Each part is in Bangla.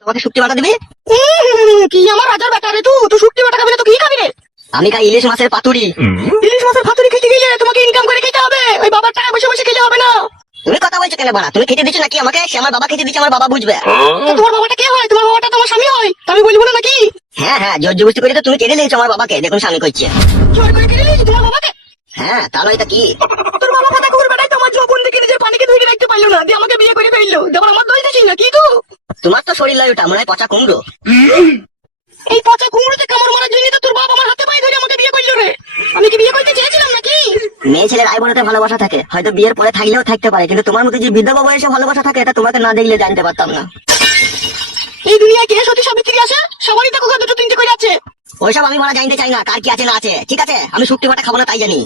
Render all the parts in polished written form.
তোমাকে শুক্তি বাটা দিবি? কি আমার রাজার বেটা রে, তুই শুক্তি বাটা খাবি না তো কি খাবি রে? আমি খাই ইলিশ মাছের পাতুরি। ইলিশ মাছের ভাতুরি খেতে গেলে তোমাকে ইনকাম করে খেতে হবে, ওই বাবার টাকা বসে বসে খেলে হবে না। তুমি কথা বলছো কেন বাড়া? তুমি খেতে দিচ্ছ নাকি আমাকে? সে আমার বাবা খেতে দিচ্ছে, আমার বাবা বুঝবে। তো তোমার বাবাটা কে হয়? তোমার বাবাটা তোমার স্বামী হয়, তা আমি বলবো না নাকি? হ্যাঁ হ্যাঁ, জোর জবরদস্তি করে তো তুমি কেটে নিয়েছো আমার বাবাকে, দেখুন স্বামী করছে। জোর করে কেড়ে নিয়েছি তোমার বাবাকে? হ্যাঁ, তাহলে এটা কি? তোর বাবা কথা কুকুর বেটাই তো আমার যৌবন দেখে নিজের পানিকে ধরে রাখতে পারলো না, দিয়ে আমাকে বিয়ে করে ফেললো। যেমন আমার দোষ দিছিস না কি তুই? তোমার তো শরীর লাগে ওটা, মনে হয় পচা কুমড়ো। এই পচা কুমড়োতে কামড় মারার জন্য তো তোর বাবা আমার হাতে পায়ে ধরে আমাকে বিয়ে করলো রে। আমি কি বিয়ে করতে চেয়েছিলাম নাকি? মেয়ে ছেলের আই বোনেতে ভালোবাসা থাকে, হয়তো বিয়ের পরে থাকলেও থাকতে পারে, কিন্তু তোমার মতো যে বিধবা বয়সে ভালোবাসা থাকে এটা তোমাকে না দেখলে জানতে পারতাম না। এই দুনিয়ায় কে সতী সাবিত্রী আছে? সবারই দেখো দুটো তিনটে করে আছে। ওইসব আমি মারা জানতে চাই না, কার কি আছে না আছে। ঠিক আছে, আমি শুক্তি বাটা খাবো না তাই জানি।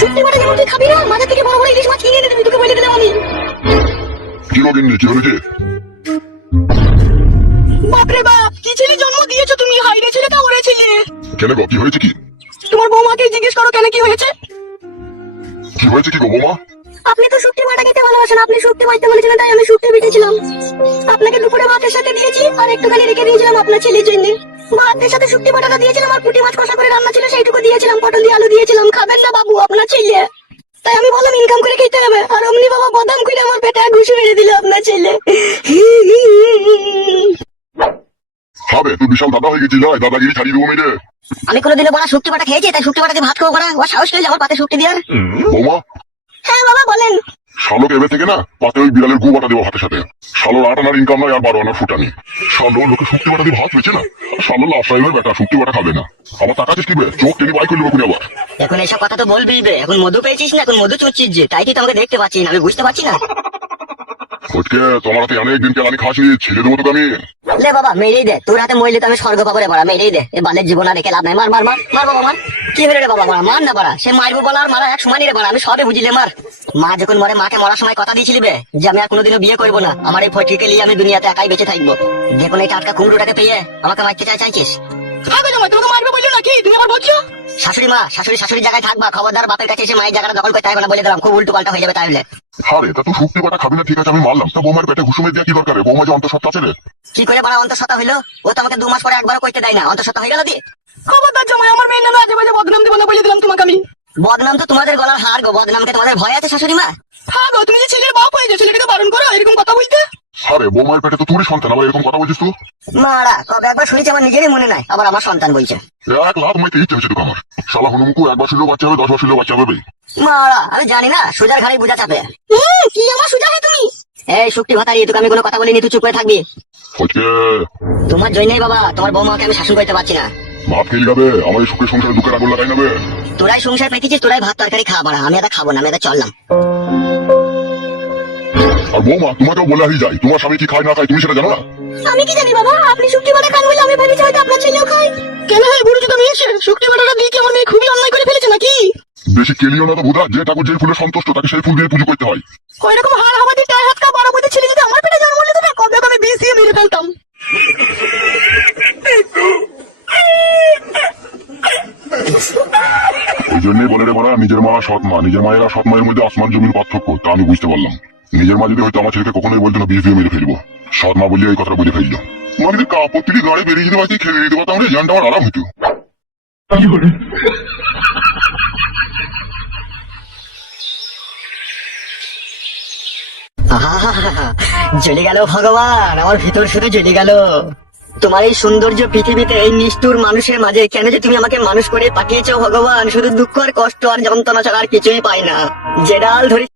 শুক্তি বাটা যেমন তুই খাবি না, মাঝে থেকে বড় বড় ইলিশ মাছ কিনে এনে দিবি, তোকে বলে দিলাম আমি। কি রোগিনী, কি হয়েছে? বাপরে বাপ, কি ছেলে জন্ম দিয়েছো তুমি! হাই রে ছেলেটা ওরে ছেলে। কেন গো, কি হয়েছে কি? তোমার বৌমাকে জিজ্ঞেস করো কেন কি হয়েছে। কি হয়েছে কি গো বৌমা? আপনি তো শুক্তি বাটা খেতে ভালোবাসেন, আপনি শুক্তি বাটতে বলেছিলেন তাই আমি শুক্তি বেটেছিলাম। আপনাকে দুপুরে ভাতের সাথে দিয়েছি আর একটুখানি রেখে দিয়েছিলাম আপনার ছেলের জন্য। ভাতের সাথে শুক্তি বাটাটা দিয়েছিলাম আর পুঁটি মাছ কষা করে রান্না ছিল সেইটুকু দিয়েছিলাম, পটল দিয়ে আলু দিয়েছিলাম। খাবেন না বাবু আপনার ছেলে? তাই আমি বললাম ইনকাম করে খেতে হবে, আর অমনি বাবা বদাম করে আমার পেটে ঘুষি মেরে দিল আপনার ছেলে। হবে তুই বিশাল দাদা হয়ে গেছিস, নয় দাদাগিরি ছাড়িয়ে দেবো মেরে। আমি কোনোদিনও বড়া শুক্তি বাটা খেয়েছি, তাই শুক্তি বাটা দিয়ে ভাত খাবো বড়া? ও সাহস পেলে আমার পাতে শুক্তি দেওয়ার। বৌমা, হ্যাঁ বাবা বলেন। শালোক এবে থেকে না পাতে ওই বিড়ালের গু বাটা দেবো ভাতের সাথে। শালোর 8 আনার ইনকাম নয় আর 12 আনার ফুটানি। শালো লোকে শুক্তি বাটা দিয়ে ভাত হয়েছে না, শালো লাফাইবে বেটা শুক্তি বাটা খাবে না। আবার টাকা চিসকিবে, চোখ টেনে বাই করলি বকুনি আবার। এখন এইসব কথা তো বলবি বে, এখন মধু পেয়েছিস না, এখন মধু চুচ্ছিস যে, তাই তুই তো আমাকে দেখতে পাচ্ছিস না, আমি বুঝতে পারছি না। ফটকে তোমার হাতে অনেক দিন কেলানি খাসি, ছেড়ে দেবো তোকে আমি। লে বাবা মেরেই দে, তোর হাতে মরলে তো আমি স্বর্গ পাবো রে বাড়া, মেরেই দে। এ বালের জীবন আর রেখে লাভ নাই, মার মার মার মার বাবা মার। কি হলো রে বাবা, মার মার না বাড়া, সে মারবো বলা আর মারা এক সমানই রে বাড়া, আমি সবে বুঝিলে মার। মা যখন মরে মাকে মরার সময় কথা দিয়েছিলি বে যে আমি আর কোনোদিনও বিয়ে করবো না, আমার এই ফটিকে নিয়ে আমি দুনিয়াতে একাই বেঁচে থাকবো। দেখুন এই টাটকা কুমড়োটাকে পেয়ে আমাকে মারতে চাইছিস? আগে জামাই তোমাকে মারবে বললো নাকি, তুমি আবার বলছো? শাশুড়ি মা, শাশুড়ি জায়গায় থাকবা, খবরদার বাপের কাছে এসে মায়ের জায়গাটা দখল করতে হবে না বলে দিলাম, খুব উল্টো পাল্টা হয়ে যাবে তাহলে। হারে তা তুই শুক্তি বাটা খাবি না ঠিক আছে আমি মারলাম, তা বৌমার পেটে ঘুষুমে দেওয়া কি দরকার? বৌমা যে অন্তঃসত্ত্বা আছে রে। কি করে বাড়া অন্তঃসত্ত্বা হইলো? ও তো আমাকে 2 মাস পরে একবারও করতে দেয় না, অন্তঃসত্ত্বা হয়ে গেল দি। খবরদার জামাই, আমার মেয়ের নামে আজে বাজে বদনাম দেবো না বলে দিলাম তোমাকে আমি। বদনাম তো তোমাদের গলার হার গো, বদনামকে তোমাদের ভয় আছে শাশুড়ি মা? হ্যাঁ গো, তুমি যে ছেলের বাপ হয়েছে, ছেলেকে তো বারণ করো এরকম কথা বলতে। আরে বৌমার পেটে তো তুই সন্তান, আবার এরকম কথা বলছিস তুই? মারা কবে একবার শুনেছি, আমার নিজেরই মনে নাই, আবার আমার সন্তান বলছে। 1 লাখ মাইতে ইচ্ছে হচ্ছে তোকে আমার। শালা হনুমুকু 1 বার শুনলেও বাচ্চা হবে, 10 বার শুনলেও বাচ্চা হবে। মারা আমি জানি না, সোজার ঘাড়ে বুঝা চাপে। কি আমার সুজা হয় তুমি? এই শুক্তি ভাতারি, তোকে আমি কোনো কথা বলিনি, তুই চুপ করে থাকবি। ফটকে তোমার জন্যই বাবা তোমার বৌমাকে আমি শাসন করতে পারছি না। ভাত খেয়ে যাবে, আমার এই সুখের সংসারে দুঃখের আগুন লাগাই নেবে। তোরাই সংসার পেতেছিস, তোরাই ভাত তরকারি খা বাড়া, আমি এটা খাবো না, আমি এটা চললাম। আর বৌমা তোমাকেও বলে আসি যাই, তোমার স্বামী কি খায় না খায় তুমি সেটা জানো না? আমি কি জানি বাবা, আপনি শুক্তি বাটা খান বলে আমি ভেবেছি হয়তো আপনার ছেলেও খায়। কেন হয় বুড়ো যদি আমি এসে শুক্তি বাটাটা দিয়ে কি আমার মেয়ে খুবই অন্যায় করে ফেলেছে নাকি? বেশি কেলিও না তো বুধা, যে ঠাকুর যে ফুলে সন্তুষ্ট তাকে সেই ফুল দিয়ে পুজো করতে হয়। ওই রকম হাড় হাওয়া দিয়ে টায় হাত কা বড় বুঝে ছেলে যদি আমার পেটে জন্ম নিত না, কবে আমি বিষ দিয়ে মেরে ফেলতাম। ওই জন্যই বলে রে বড়া, নিজের মা সৎ মা, নিজের মায়ের আর সৎ মায়ের মধ্যে আসমান জমির পার্থক্য, তা আমি বুঝতে পারলাম। নিজের মা যদি হয়তো আমার ছেলেকে কখনোই বলতো না বিষ দিয়ে মেরে ফেলবো, সৎ মা বলে এই কথাটা বলে ফেললো। মা যদি কাপড় গাড়ি বেরিয়ে যেতে পারছি, খেলে দিতে পারতাম রে, জানটা আমার আরাম হতো। জ্বলে গেল ভগবান, আমার ভিতর শুধু জ্বলে গেল। তোমার এই সৌন্দর্য পৃথিবীতে এই নিষ্ঠুর মানুষের মাঝে কেন যে তুমি আমাকে মানুষ করে পাঠিয়েছো ভগবান, শুধু দুঃখ আর কষ্ট আর যন্ত্রণা ছাড়া আর কিছুই পাই না। যে ডাল ধরে